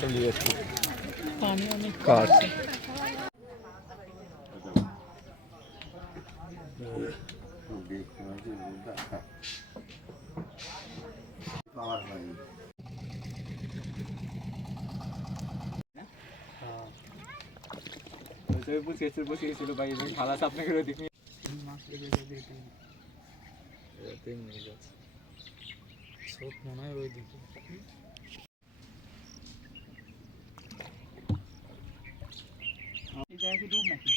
চলে যাচ্ছি পানি অনেক কাঠ মাছ লেগে যাবে স্রোত মনে হয় ওই দিকে। এটা নাকি?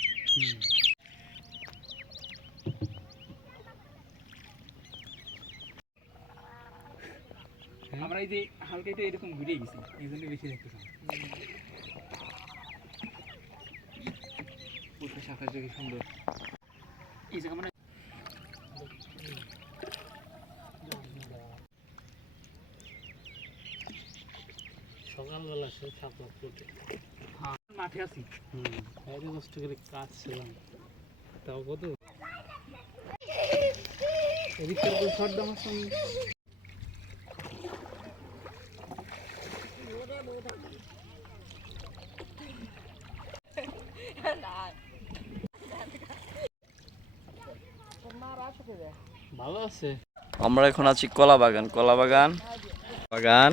আমরা এই যে হালকা একটু এরকম ঘুরে গেছি এই জন্য বেশি শাখার কি সুন্দর। এই জায়গা মানে সকালবেলা সে ছাপা ফুটে হ্যাঁ মাঠে আছি। হুম বাইরে কষ্ট করে কাজ ছিলাম তাও কত এদিক শর্ট দাম আছে ভালো আছে। আমরা এখন আছি কলা বাগান কলা বাগান বাগান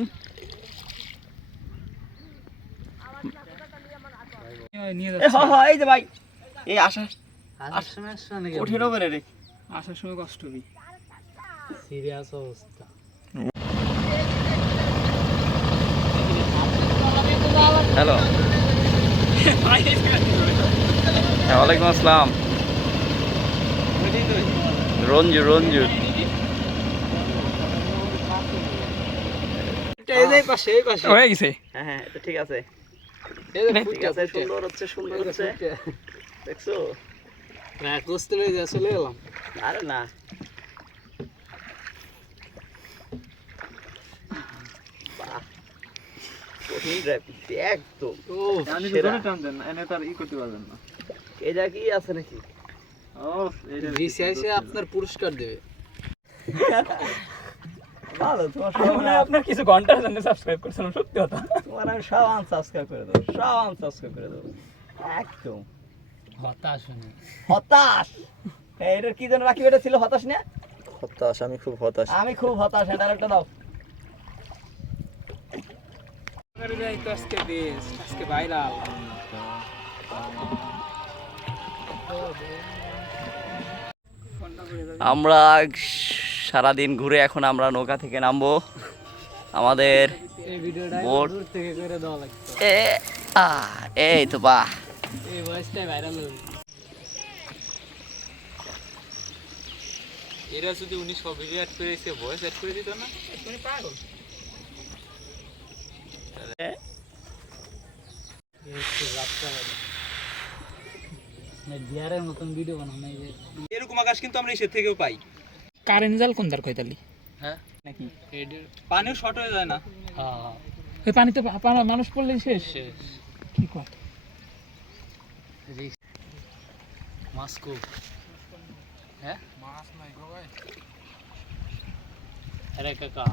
নিয়ে যাচ্ছি হ হ এই যে ভাই। এই আসা আসার সময় আসছে নাকি কঠিন হবে রে। আসার সময় কষ্ট হবে সিরিয়াস অবস্থা। হ্যালো। হ্যাঁ ওয়ালাইকুম আসসালাম। রঞ্জু রঞ্জু। এই পাশে পাশে। হয়ে গেছে। হ্যাঁ হ্যাঁ ঠিক আছে। সুন্দর হচ্ছে সুন্দর হচ্ছে। দেখছ? ট্র্যাক যা চলে এলাম আরে না। একদম এটা কি আছে নাকি? আপনার পুরস্কার দেবে। ভালো তোমার মনে আপনার কিছু ঘণ্টার জন্য সাবস্ক্রাইব করছিলাম সত্যি কথা। তোমার আমি সব আনসাবস্ক্রাইব করে দেবো সব আনসাবস্ক্রাইব করে দেবো। একদম। হতাশ হতাশ! এটার কি যেন রাখি এটা ছিল হতাশ না হতাশ আমি খুব হতাশ। আমি খুব হতাশ এটার একটা দাও। আজকে আজকে ভাইরাল আমরা সারাদিন ঘুরে এখন আমরা নৌকা থেকে নামবো। আমাদের এই বোট। দূর থেকে করে দেওয়া লাগতো। এ আ এই তো বাহ। হবে এরা যদি উনি সব ভিডিও অ্যাড করে এসে ভয়েস অ্যাড করে দিত না? তুমি পাগল। এরকম আকাশ কিন্তু আমরা এসে থেকেও পাই। কারেন্ট জাল কোন দার কয়তালি হ্যাঁ। নাকি? পানিও শর্ট হয়ে যায় না। হ্যাঁ হ্যাঁ। ওই পানিতে মানুষ পড়লে শেষ। শেষ। কি মাস্কো হ্যাঁ? মাছ নাই গো ভাই। আরে কাকা।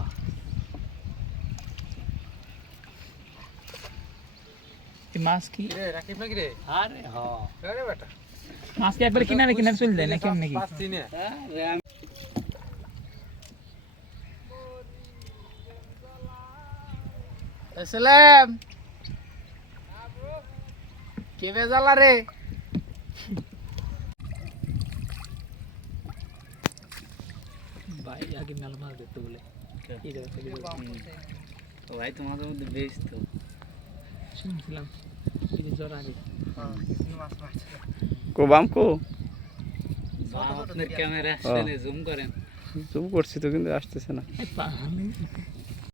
মাছ কি? রাকিব নাকি রে? আরে হ্যাঁ আরে বেটা। মাছ কি একবারে কিনারে কিনারে চলে যায় না কেমন নাকি আরে আমি আসসালাম কে বেজালা রে? ভাই আগে মেলা মাছ দেখতে বলে। ভাই তোমাদের মধ্যে বেশ তো। শুনছিলাম। জ্বর আগে। কো বাম কো আপনার ক্যামেরা জুম করেন। জুম করছি তো কিন্তু আসতেছে না।